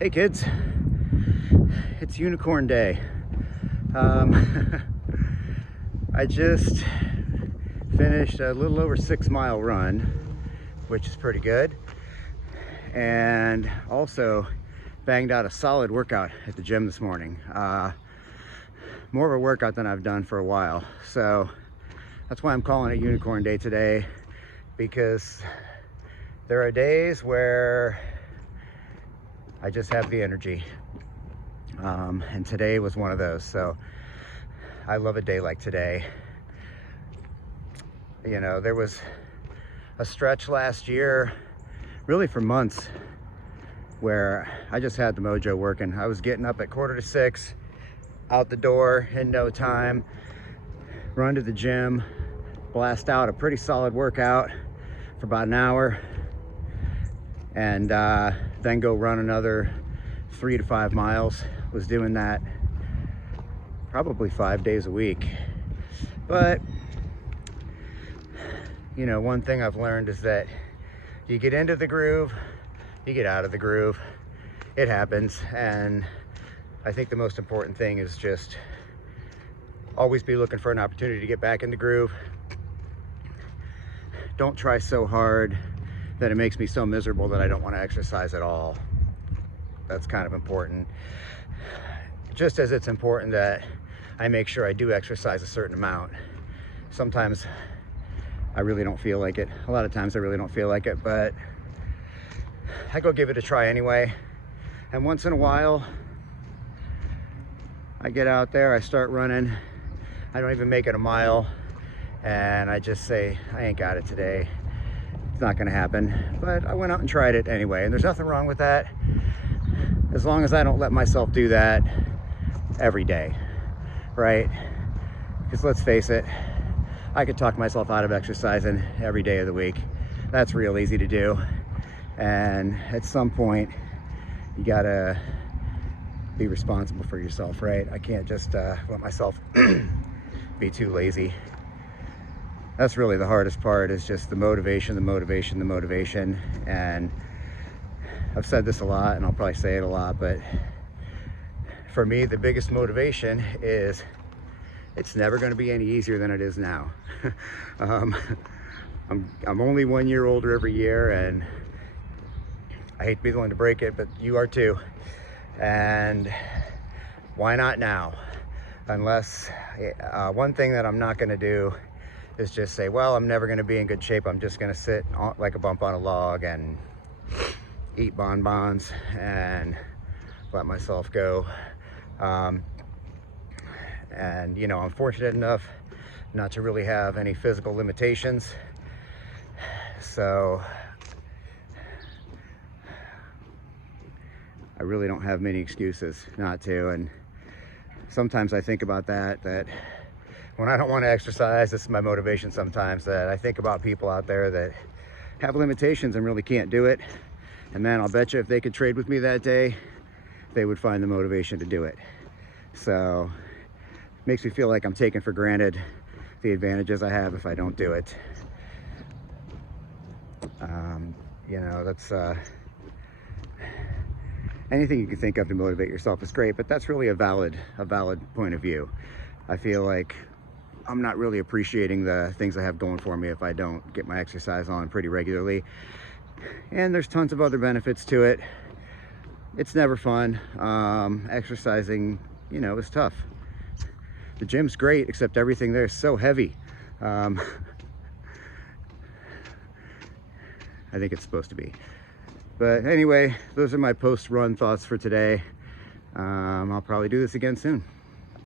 Hey kids, it's Unicorn Day. I just finished a little over 6 mile run, which is pretty good, and also banged out a solid workout at the gym this morning. More of a workout than I've done for a while, so that's why I'm calling it Unicorn Day today, because there are days where I just have the energy, and today was one of those. So I love a day like today. You know, there was a stretch last year, really for months, where I just had the mojo working. I was getting up at 5:45, out the door in no time, run to the gym, blast out a pretty solid workout for about an hour, and then go run another 3 to 5 miles. Was doing that probably 5 days a week. But you know, one thing I've learned is that you get into the groove, you get out of the groove. It happens, and I think the most important thing is just always be looking for an opportunity to get back in the groove. Don't try so hard that it makes me so miserable that I don't want to exercise at all. That's kind of important. Just as it's important that I make sure I do exercise a certain amount. Sometimes I really don't feel like it. A lot of times I really don't feel like it, but I go give it a try anyway. And once in a while, I get out there, I start running. I don't even make it a mile, and I just say, I ain't got it today. It's not gonna happen. But I went out and tried it anyway, and there's nothing wrong with that, as long as I don't let myself do that every day, right? Because let's face it, I could talk myself out of exercising every day of the week. That's real easy to do. And at some point, you gotta be responsible for yourself, right? I can't just let myself be too lazy. That's really the hardest part, is just the motivation. And I've said this a lot, and I'll probably say it a lot, but for me, the biggest motivation is it's never going to be any easier than it is now. I'm only 1 year older every year, and I hate to be the one to break it, but you are too. And why not now? Unless one thing that I'm not going to do is just say, well, I'm never going to be in good shape. I'm just going to sit like a bump on a log and eat bonbons and let myself go. And you know, I'm fortunate enough not to really have any physical limitations, so I really don't have many excuses not to. And sometimes I think about that when I don't want to exercise, this is my motivation sometimes, that I think about people out there that have limitations and really can't do it. And man, I'll bet you if they could trade with me that day, they would find the motivation to do it. So it makes me feel like I'm taking for granted the advantages I have if I don't do it. You know, that's anything you can think of to motivate yourself is great, but that's really a valid point of view. I feel like I'm not really appreciating the things I have going for me if I don't get my exercise on pretty regularly. And there's tons of other benefits to it. It's never fun. Exercising, you know, is tough. The gym's great, except everything there is so heavy. I think it's supposed to be. But anyway, those are my post-run thoughts for today. I'll probably do this again soon.